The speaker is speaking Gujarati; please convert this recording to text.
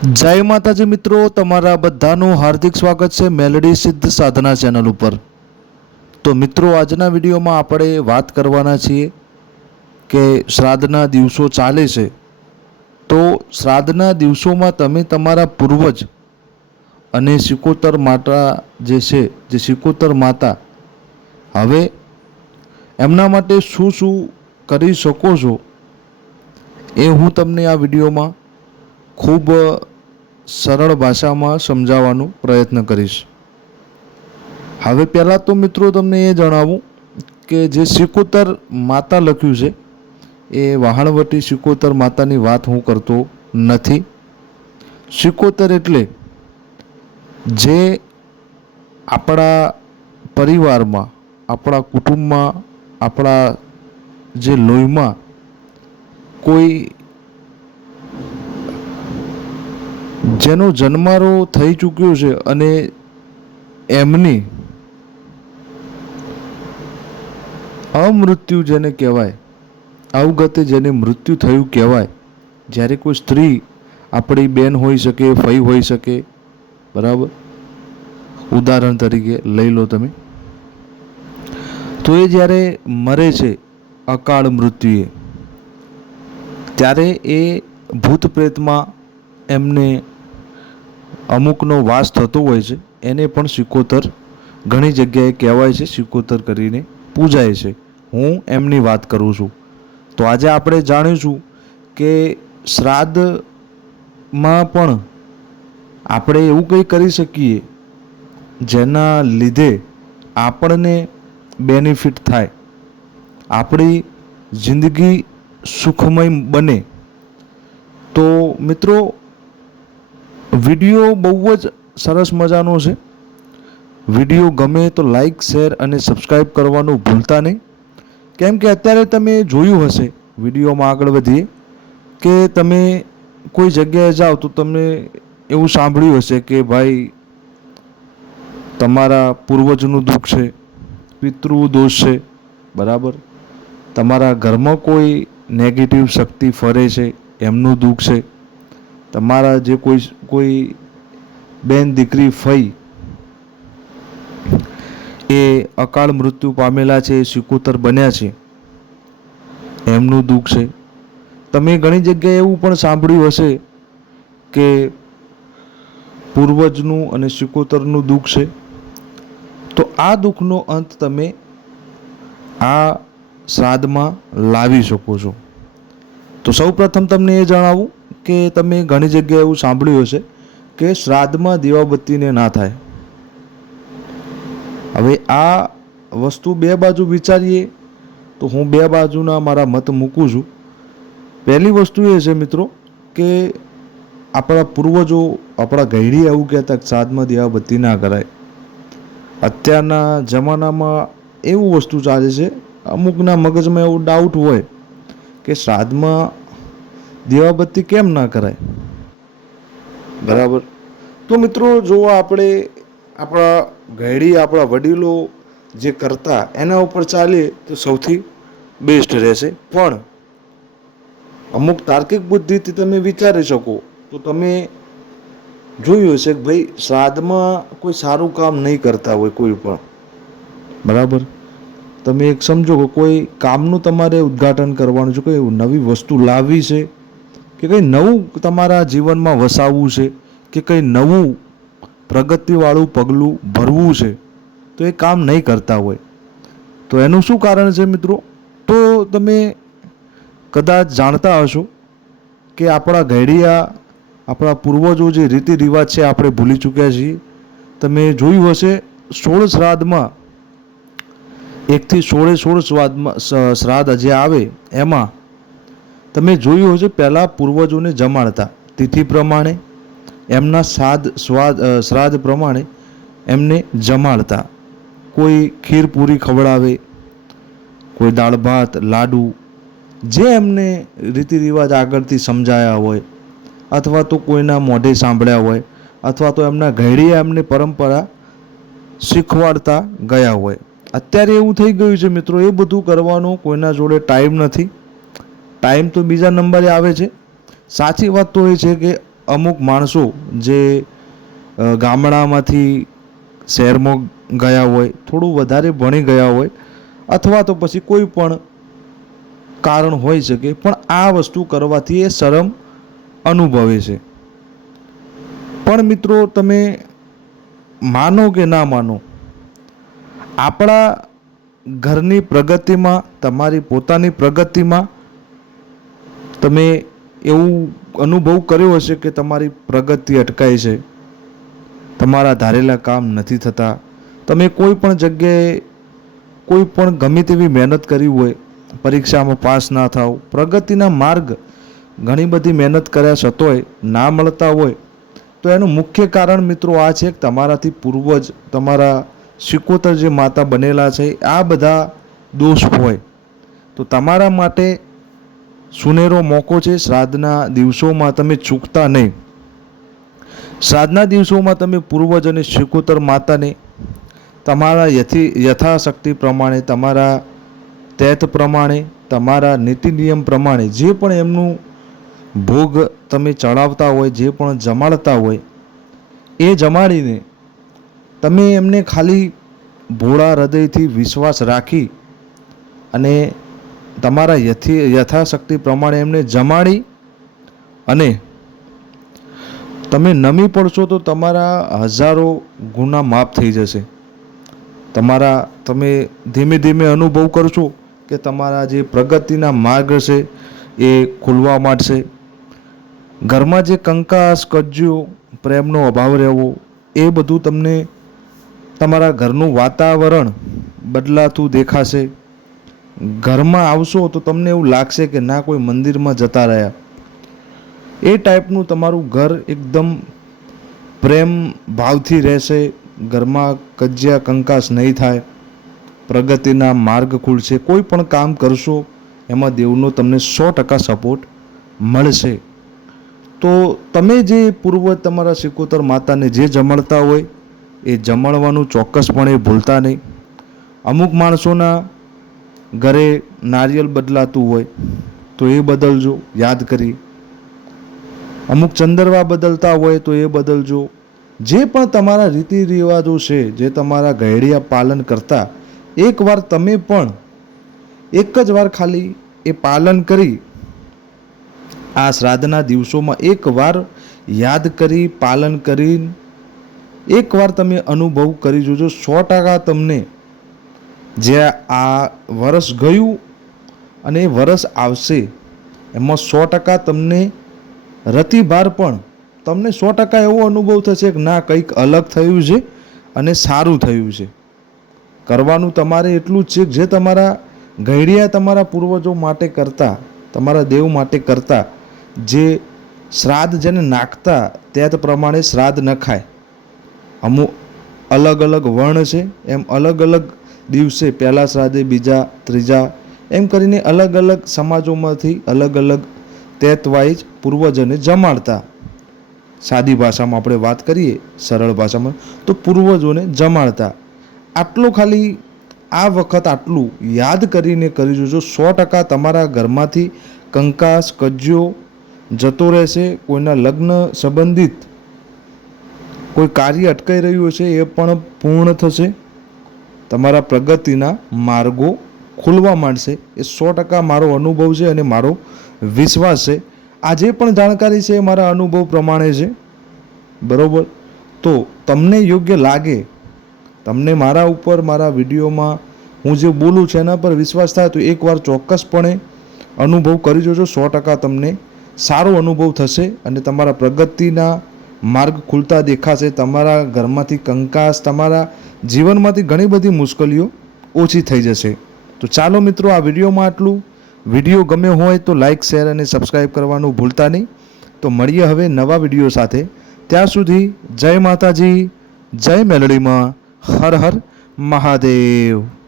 જય માતાજી મિત્રો, તમારા બધાનું હાર્દિક સ્વાગત છે મેલડી સિદ્ધ સાધના ચેનલ ઉપર। તો મિત્રો, આજના વિડીયોમાં આપણે વાત કરવાના છીએ કે શ્રાદ્ધના દિવસો ચાલે છે, તો શ્રાદ્ધના દિવસોમાં તમે તમારા પૂર્વજ અને સિકોતર માતા જે છે, જે સિકોતર માતા, હવે એમના માટે શું શું કરી શકો છો એ હું તમને આ વિડીયોમાં ખૂબ સરળ ભાષામાં સમજાવવાનો પ્રયત્ન કરીશ। હવે પહેલાં તો મિત્રો તમને એ જણાવું કે જે સિકોતર માતા લખ્યું છે એ વહાણવટી સિકોતર માતાની વાત હું કરતો નથી। સિકોતર એટલે જે આપણા પરિવારમાં, આપણા કુટુંબમાં, આપણા જે લોહીમાં કોઈ જેનો જન્મારો થઈ ચૂક્યો છે અને એમની અમૃત્યુ જેને કહેવાય, અવગતે જેને મૃત્યુ થયું કહેવાય, જ્યારે કોઈ સ્ત્રી આપણી બેન હોઈ શકે, ફઈ હોઈ શકે, બરાબર, ઉદાહરણ તરીકે લઈ લો તમે, તો એ જ્યારે મરે છે અકાળ મૃત્યુએ, ત્યારે એ ભૂત પ્રેતમાં એમને અમુકનો વાસ થતો હોય છે, એને પણ સિકોતર ઘણી જગ્યાએ કહેવાય છે, સિકોતર કરીને પૂજાય છે। હું એમની વાત કરું છું। તો આજે આપણે જાણીશું કે શ્રાદ્ધમાં પણ આપણે એવું કંઈ કરી શકીએ જેના લીધે આપણને બેનિફિટ થાય, આપણી જિંદગી સુખમય બને। તો મિત્રો, વિડીયો બહુ જ સરસ મજાનો છે। વિડીયો ગમે તો લાઈક, શેર અને સબસ્ક્રાઈબ કરવાનું ભૂલતા નહીં, કેમ કે અત્યારે તમે જોયું હશે, વિડીયોમાં આગળ વધીએ, કે તમે કોઈ જગ્યાએ જાઓ તો તમે એવું સાંભળ્યું હશે કે ભાઈ તમારા પૂર્વજનું દુઃખ છે, પિતૃ દોષ છે, બરાબર, તમારા ઘરમાં કોઈ નેગેટિવ શક્તિ ફરે છે એમનું દુઃખ છે, તમારા જે કોઈ બેન, દીકરી, ફઈ એ અકાળ મૃત્યુ પામેલા છે, સિકોતર બન્યા છે, એમનું દુઃખ છે। તમે ઘણી જગ્યાએ એવું પણ સાંભળ્યું હશે કે પૂર્વજનું અને સિકોતરનું દુઃખ છે। તો આ દુઃખનો અંત તમે આ શ્રાદ્ધમાં લાવી શકો છો। તો સૌ પ્રથમ તમને એ જણાવું કે તમે ઘણી જગ્યાએ એવું સાંભળ્યું હશે કે શ્રાદ્ધમાં દીવાબત્તીને ના થાય। હવે આ વસ્તુ બે બાજુ વિચારીએ તો હું બે બાજુના મારા મત મૂકું છું। પહેલી વસ્તુ એ છે મિત્રો કે આપણા પૂર્વજો, આપણા ઘરડી એવું કહેતા કે શ્રાદ્ધમાં દીવાબત્તી ના કરાય। અત્યારના જમાનામાં એવું વસ્તુ ચાલે છે, અમુકના મગજમાં એવું ડાઉટ હોય કે શ્રાદ્ધમાં દીવાબત્તી કેમ ના કરાય, બરાબર। તો મિત્રો, જો આપણે આપણા ઘરડી, આપણા વડીલો જે કરતા એના ઉપર ચાલીએ તો સૌથી બેસ્ટ રહેશે। પણ અમુક તાર્કિક બુદ્ધિથી તમે વિચારી શકો તો તમે જોયું હશે કે ભાઈ શ્રાદ્ધમાં કોઈ સારું કામ નહીં કરતા હોય કોઈ પણ, બરાબર, તમે એક સમજો કે કોઈ કામનું તમારે ઉદ્ઘાટન કરવાનું છે, કોઈ નવી વસ્તુ લાવવી છે, કે કંઈ નવું તમારા જીવનમાં વસાવવું છે, કે કંઈ નવું પ્રગતિવાળું પગલું ભરવું છે, તો એ કામ નહીં કરતા હોય તો એનું શું કારણ છે મિત્રો? તો તમે કદાચ જાણતા હશો કે આપણા ઘરડિયા, આપણા પૂર્વજો જે રીતિ રિવાજ છે આપણે ભૂલી ચૂક્યા છીએ। તમે જોયું હશે 16 શ્રાદ્ધમાં 1 થી 16 શ્રાદ્ધ જે આવે એમાં તમે જોયું હશે પહેલાં પૂર્વજોને જમાડતા તિથિ પ્રમાણે, એમના શ્રાદ્ધ પ્રમાણે એમને જમાડતા। કોઈ ખીર પૂરી ખવડાવે, કોઈ દાળ ભાત, લાડુ, જે એમને રીતિ રિવાજ આગળથી સમજાયા હોય, અથવા તો કોઈના મોઢે સાંભળ્યા હોય, અથવા તો એમના ઘરડિયા એમને પરંપરા શીખવાડતા ગયા હોય। અત્યારે એવું થઈ ગયું છે મિત્રો, એ બધું કરવાનો કોઈના જોડે ટાઈમ નથી। ટાઈમ તો બીજા નંબરે આવે છે। સાચી વાત તો એ છે કે અમુક માણસો જે ગામડામાંથી શહેરમાં ગયા હોય, થોડું વધારે ભણી ગયા હોય, અથવા તો પછી કોઈ પણ કારણ હોઈ શકે, પણ આ વસ્તુ કરવાથી એ શરમ અનુભવે છે. પણ મિત્રો, તમે માનો કે ના માનો, આપણા ઘરની પ્રગતિમાં, તમારી પોતાની પ્રગતિમાં તમે એવું અનુભવ કર્યો હશે કે તમારી પ્રગતિ અટકાય છે, તમારા ધારેલા કામ નથી થતા, તમે કોઈ પણ જગ્યાએ કોઈ પણ ગમે તેવી મહેનત કરી હોય, પરીક્ષામાં પાસ ના થાવ, પ્રગતિના માર્ગ ઘણી બધી મહેનત કર્યા છતાંય ના મળતા હોય, તો એનું મુખ્ય કારણ મિત્રો આ છે કે તમારાથી પૂર્વજ, તમારા શિકોતર જે માતા બનેલા છે, આ બધા દોષ હોય. તો તમારા માટે સુનેરો મોકો છે. શ્રાદ્ધના દિવસોમાં તમે ચૂકતા નહીં. શ્રાદ્ધના દિવસોમાં તમે પૂર્વજ અને શિકોતર માતાને તમારા યથાશક્તિ પ્રમાણે, તમારા તેત પ્રમાણે, તમારા નીતિ નિયમ પ્રમાણે જે પણ એમનું ભોગ તમે ચડાવતા હોય, જે પણ જમાડતા હોય, એ જમાડીને તમે એમને ખાલી ભોળા હૃદયથી વિશ્વાસ રાખી અને તમારા યથાશક્તિ પ્રમાણે એમને જમાડી અને તમે નમી પડશો તો તમારા હજારો ગુના માફ થઈ જશે. તમે ધીમે ધીમે અનુભવ કરશો કે તમારા જે પ્રગતિના માર્ગ છે એ ખુલવા માંડશે. ઘરમાં જે કંકાસ, કજ્જો, પ્રેમનો અભાવ રહેવો, એ બધું તમને તમારા ઘરનું વાતાવરણ બદલાતું દેખાશે. ઘરમાં આવશો તો તમને એવું લાગશે કે ના કોઈ મંદિરમાં જતા રહ્યા. એ ટાઈપનું તમારું ઘર એકદમ પ્રેમ ભાવથી રહેશે. ઘરમાં કજિયા કંકાસ નહીં થાય, પ્રગતિના માર્ગ ખુલશે. કોઈ પણ કામ કરશો એમાં દેવનો તમને 100% સપોર્ટ મળશે. તો તમે જે પૂર્વ તમારા શિકોતર માતાને જે જમાડતા હોય એ જમાડવાનું ચોક્કસપણે ભૂલતા નહીં. અમુક માણસોના ઘરે નારિયેલ બદલાતું હોય તો એ બદલજો યાદ કરી. અમુક ચંદરવા બદલતા હોય તો એ બદલજો. જે પણ તમારા રીતિ રિવાજો છે, જે તમારા ઘરડિયા પાલન કરતા, એકવાર તમે પણ એક જ વાર ખાલી એ પાલન કરી આ શ્રાદ્ધના દિવસોમાં એકવાર યાદ કરી, પાલન કરી, એકવાર તમે અનુભવ કરી જોજો. 100% તમને જે આ વરસ ગયું અને એ વરસ આવશે એમાં 100% તમને રતિભાર પણ તમને 100% એવો અનુભવ થશે કે ના, કંઈક અલગ થયું છે અને સારું થયું છે. કરવાનું તમારે એટલું જ છે જે તમારા ઘરડિયા તમારા પૂર્વજો માટે કરતા, તમારા દેવ માટે કરતા, જે શ્રાદ્ધ જેને નાખતા તે પ્રમાણે શ્રાદ્ધ નખાય. અમુક અલગ અલગ વર્ણ છે, એમ અલગ અલગ દિવસે પહેલા શ્રાદ્ધે, બીજા, ત્રીજા, એમ કરીને અલગ અલગ સમાજોમાંથી અલગ અલગ તેત વાઇઝ પૂર્વજોને જમાડતા. સાદી ભાષામાં આપણે વાત કરીએ, સરળ ભાષામાં, તો પૂર્વજોને જમાડતા. આટલું ખાલી આ વખત આટલું યાદ કરીને કરી જોજો. 100% તમારા ઘરમાંથી કંકાસ, કજ્જો જતો રહેશે. કોઈના લગ્ન સંબંધિત કોઈ કાર્ય અટકાઈ રહ્યું હશે એ પણ પૂર્ણ થશે. તમારા પ્રગતિના માર્ગો ખુલવા માંડશે. એ 100% મારો અનુભવ છે અને મારો વિશ્વાસ છે. આ જે પણ જાણકારી છે એ મારા અનુભવ પ્રમાણે છે, બરાબર. તો તમને યોગ્ય લાગે, તમને મારા ઉપર, મારા વિડીયોમાં હું જે બોલું છું એના પર વિશ્વાસ થાય તો એકવાર ચોક્કસપણે અનુભવ કરી જોજો. 100% તમને સારો અનુભવ થશે અને તમારા પ્રગતિના માર્ગ ખુલતા દેખાશે. તમારા ઘરમાંથી કંકાસ, તમારા જીવનમાંથી ઘણી બધી મુશ્કેલીઓ ઓછી થઈ જશે. તો ચાલો મિત્રો, આ વિડીયોમાં આટલું. વિડીયો ગમ્યો હોય તો લાઇક, શેર અને સબસ્ક્રાઈબ કરવાનું ભૂલતા નહીં. તો મળીએ હવે નવા વિડીયો સાથે. ત્યાં સુધી જય માતાજી, જય મેલડીમાં, હર હર મહાદેવ.